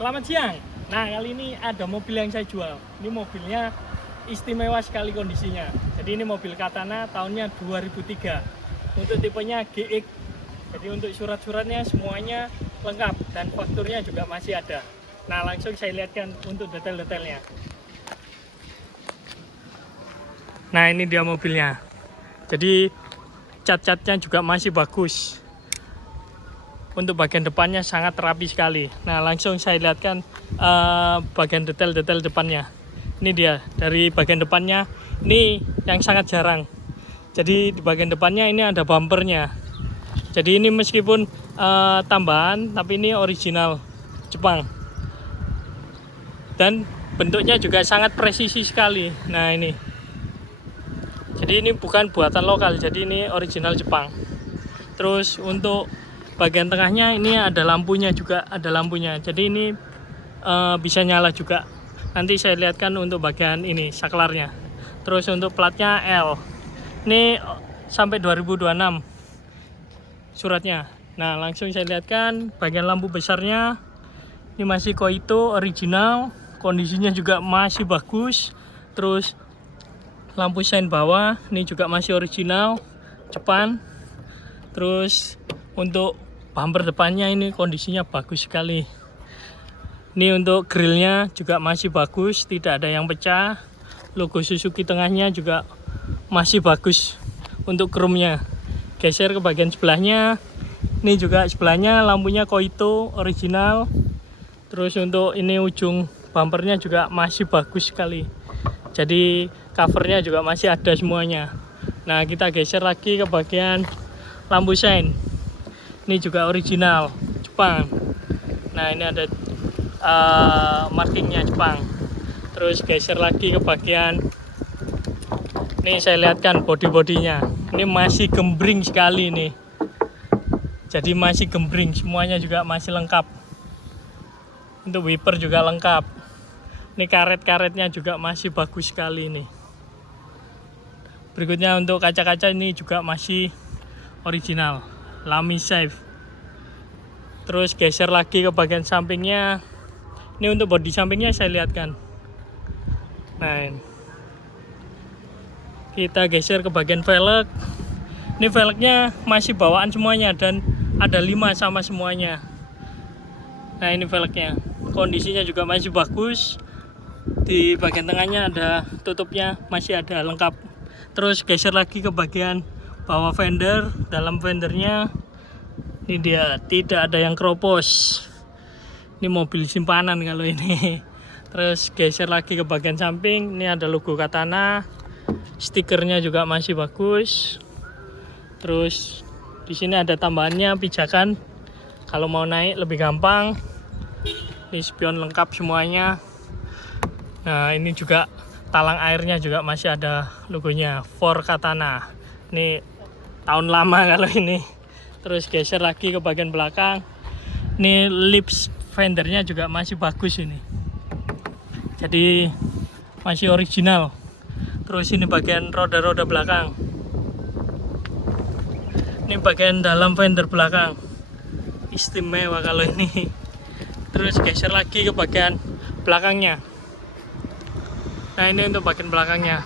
Selamat siang. Nah, kali ini ada mobil yang saya jual. Ini mobilnya istimewa sekali kondisinya. Jadi ini mobil Katana tahunnya 2003. Untuk tipenya GX. Jadi untuk surat-suratnya semuanya lengkap dan fakturnya juga masih ada. Nah, langsung saya lihatkan untuk detail-detailnya. Nah, ini dia mobilnya. Jadi cat-catnya juga masih bagus. Untuk bagian depannya sangat rapi sekali. Nah, langsung saya lihatkan bagian detail-detail depannya. Ini dia, dari bagian depannya ini yang sangat jarang. Jadi di bagian depannya ini ada bumpernya. Jadi ini meskipun tambahan, tapi ini original Jepang. Dan bentuknya juga sangat presisi sekali. Nah, ini. Jadi ini bukan buatan lokal, jadi ini original Jepang. Terus untuk bagian tengahnya ini ada lampunya juga, ada lampunya. Jadi ini bisa nyala juga. Nanti saya lihatkan untuk bagian ini saklarnya. Terus untuk platnya L. Ini sampai 2026 suratnya. Nah, langsung saya lihatkan bagian lampu besarnya. Ini masih Koito original, kondisinya juga masih bagus. Terus lampu sein bawah ini juga masih original Jepang. Terus untuk bumper depannya ini kondisinya bagus sekali. Ini untuk grillnya juga masih bagus, tidak ada yang pecah. Logo Suzuki tengahnya juga masih bagus. Untuk chrome-nya geser ke bagian sebelahnya, ini juga sebelahnya lampunya Koito original. Terus untuk ini ujung bumpernya juga masih bagus sekali. Jadi covernya juga masih ada semuanya. Nah, kita geser lagi ke bagian lampu sein. Ini juga original Jepang. Nah, ini ada markingnya Jepang. Terus geser lagi ke bagian ini, saya lihatkan body-bodinya. Ini masih gembring sekali nih. Jadi masih gembring, semuanya juga masih lengkap. Untuk wiper juga lengkap. Ini karet-karetnya juga masih bagus sekali nih. Berikutnya untuk kaca-kaca ini juga masih original, Lamy Safe. Terus geser lagi ke bagian sampingnya. Ini untuk bodi sampingnya saya lihatkan. Nah, kita geser ke bagian velg. Ini velgnya masih bawaan semuanya dan ada 5 sama semuanya. Nah, ini velgnya, kondisinya juga masih bagus. Di bagian tengahnya ada tutupnya, masih ada lengkap. Terus geser lagi ke bagian bawah fender. Dalam fendernya ini dia, tidak ada yang keropos. Ini mobil simpanan kalau ini. Terus geser lagi ke bagian samping. Ini ada logo Katana. Stikernya juga masih bagus. Terus di sini ada tambahannya pijakan. Kalau mau naik lebih gampang. Ini spion lengkap semuanya. Nah, ini juga talang airnya juga masih ada logonya For Katana. Ini tahun lama kalau ini. Terus geser lagi ke bagian belakang. Ini lips fendernya juga masih bagus ini. Jadi masih original. Terus ini bagian roda-roda belakang. Ini bagian dalam fender belakang. Istimewa kalau ini. Terus geser lagi ke bagian belakangnya. Nah, ini untuk bagian belakangnya.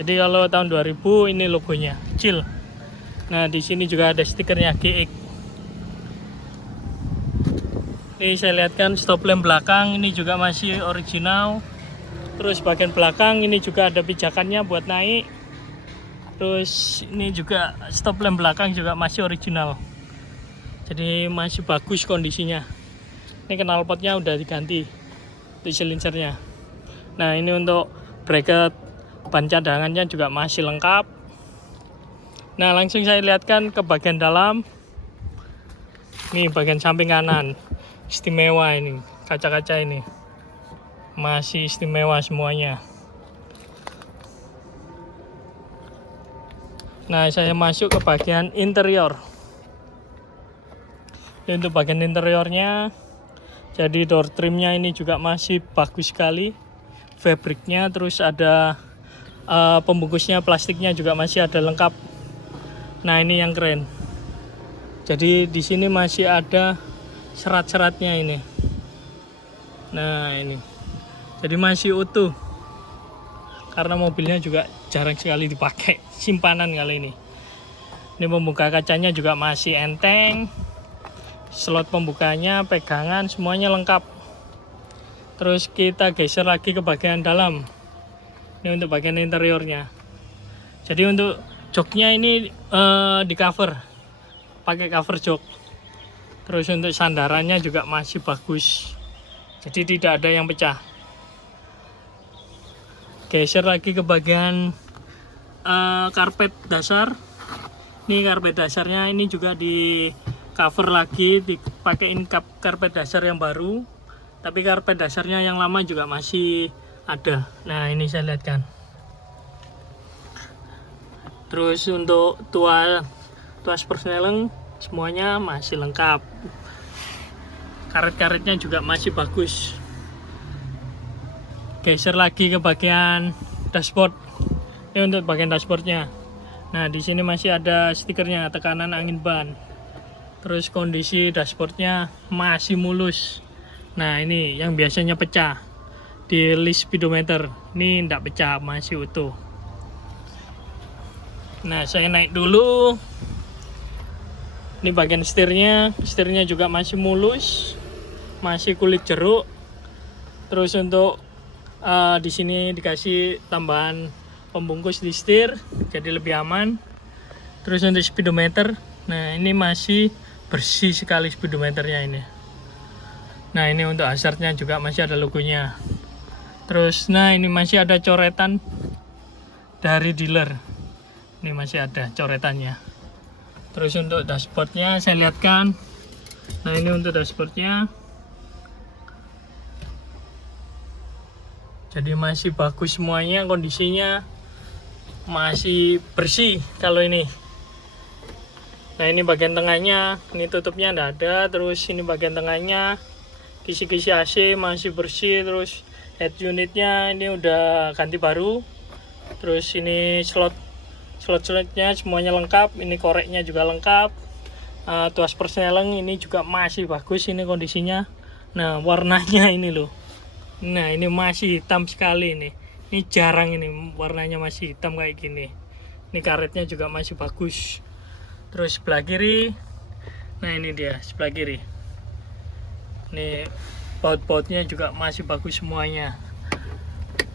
Jadi kalau tahun 2000 ini logonya kecil. Nah, di sini juga ada stikernya GX. Ini saya lihatkan stop lamp belakang ini juga masih original. Terus bagian belakang ini juga ada pijakannya buat naik. Terus ini juga stop lamp belakang juga masih original. Jadi masih bagus kondisinya. Ini knalpotnya udah diganti di silinsernya. Nah, ini untuk bracket ban cadangannya juga masih lengkap. Nah, langsung saya lihatkan ke bagian dalam. Ini bagian samping kanan. Istimewa ini, kaca-kaca ini. Masih istimewa semuanya. Nah, saya masuk ke bagian interior. Ini untuk bagian interiornya. Jadi door trimnya ini juga masih bagus sekali. Fabriknya, terus ada pembungkusnya, plastiknya juga masih ada lengkap. Nah, ini yang keren. Jadi di sini masih ada serat-seratnya ini. Nah ini, jadi masih utuh karena mobilnya juga jarang sekali dipakai, simpanan kali ini. Ini pembuka kacanya juga masih enteng, slot pembukanya, pegangan semuanya lengkap. Terus kita geser lagi ke bagian dalam. Ini untuk bagian interiornya. Jadi untuk joknya ini di cover, pakai cover jok. Terus untuk sandarannya juga masih bagus, jadi tidak ada yang pecah. Geser lagi ke bagian karpet dasar. Ini karpet dasarnya ini juga di cover lagi, dipakein karpet dasar yang baru, tapi karpet dasarnya yang lama juga masih ada. Nah ini saya lihatkan. Terus untuk tuas persneling semuanya masih lengkap, karet-karetnya juga masih bagus. Geser lagi ke bagian dashboard. Ini untuk bagian dashboardnya. Nah di sini masih ada stikernya, tekanan angin ban. Terus kondisi dashboardnya masih mulus. Nah ini yang biasanya pecah di list speedometer, ini tidak pecah, masih utuh. Nah saya naik dulu. Ini bagian setirnya juga masih mulus, masih kulit jeruk. Terus untuk di sini dikasih tambahan pembungkus di setir, jadi lebih aman. Terus untuk speedometer, nah ini masih bersih sekali speedometernya ini. Nah ini untuk hazardnya juga masih ada logonya. Terus nah ini masih ada coretan dari dealer, ini masih ada coretannya. Terus untuk dashboardnya saya lihatkan. Nah ini untuk dashboardnya, jadi masih bagus semuanya, kondisinya masih bersih kalau ini. Nah ini bagian tengahnya, ini tutupnya tidak ada. Terus ini bagian tengahnya, kisi-kisi AC masih bersih. Terus head unitnya ini udah ganti baru. Terus ini slot-slotnya semuanya lengkap, ini koreknya juga lengkap. Tuas persneling ini juga masih bagus ini kondisinya. Nah warnanya ini loh, nah ini masih hitam sekali ini jarang ini warnanya masih hitam kayak gini. Ini karetnya juga masih bagus. Terus sebelah kiri, nah ini dia sebelah kiri, ini baut-bautnya juga masih bagus semuanya.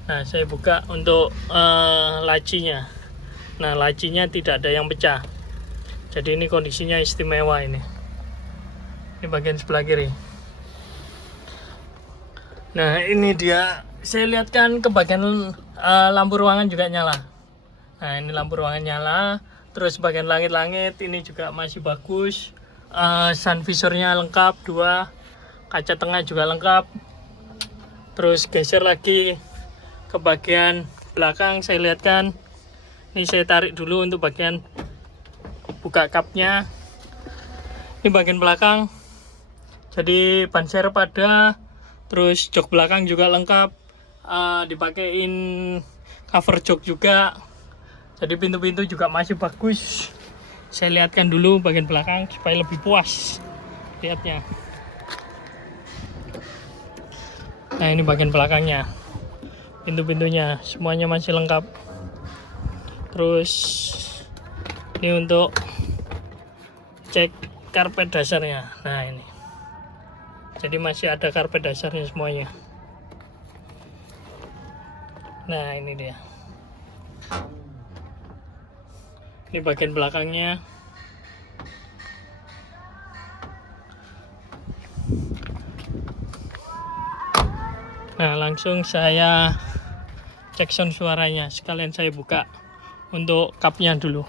Nah saya buka untuk lacinya. Nah lacinya tidak ada yang pecah, jadi ini kondisinya istimewa ini. Ini bagian sebelah kiri. Nah ini dia, saya lihatkan ke bagian lampu ruangan juga nyala. Nah ini lampu ruangan nyala. Terus bagian langit-langit ini juga masih bagus. Sun visornya lengkap 2, kaca tengah juga lengkap. Terus geser lagi ke bagian belakang, saya lihatkan. Ini saya tarik dulu untuk bagian buka kapnya. Ini bagian belakang, jadi ban serep ada. Terus jok belakang juga lengkap, dipakein cover jok juga. Jadi pintu-pintu juga masih bagus. Saya lihatkan dulu bagian belakang supaya lebih puas lihatnya. Nah ini bagian belakangnya, pintu-pintunya semuanya masih lengkap. Terus ini untuk cek karpet dasarnya. Nah ini, jadi masih ada karpet dasarnya semuanya. Nah ini dia, ini bagian belakangnya. Nah langsung saya cek sound suaranya, sekalian saya buka untuk kapnya dulu.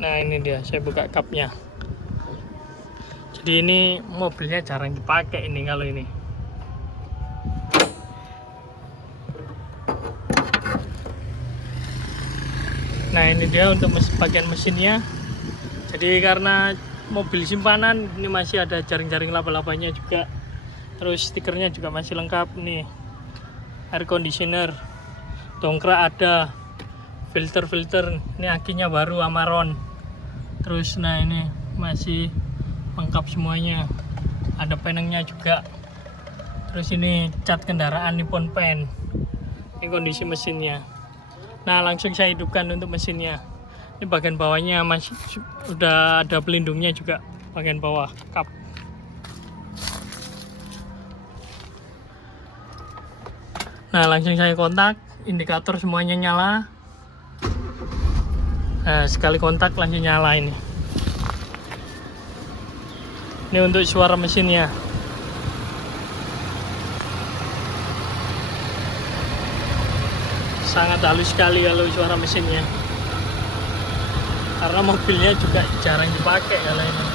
Nah ini dia, saya buka kapnya. Jadi ini mobilnya jarang dipakai ini kalau ini. Nah ini dia untuk bagian mesinnya. Jadi karena mobil simpanan, ini masih ada jaring-jaring laba-labanya juga. Terus stikernya juga masih lengkap nih. Air conditioner, dongkrak ada, filter ini akinya baru Amaron. Terus nah ini masih lengkap semuanya, ada penengnya juga. Terus ini cat kendaraan Nippon Paint. Ini kondisi mesinnya. Nah langsung saya hidupkan untuk mesinnya. Ini bagian bawahnya masih udah ada pelindungnya juga, bagian bawah kap. Nah langsung saya kontak, indikator semuanya nyala. Nah sekali kontak langsung nyala ini. Ini untuk suara mesinnya. Sangat halus sekali kalau suara mesinnya. Karena mobilnya juga jarang dipakai kalau ini.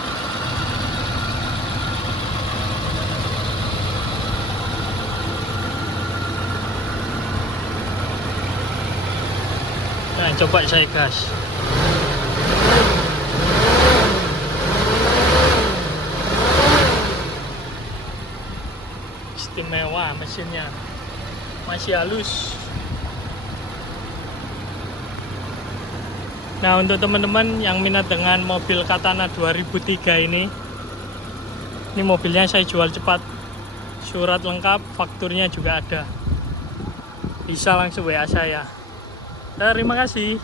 Nah coba saya gas. Istimewa mesinnya, masih halus. Nah untuk teman-teman yang minat dengan mobil Katana 2003 ini mobilnya saya jual cepat, surat lengkap, fakturnya juga ada, bisa langsung WA saya. Terima kasih.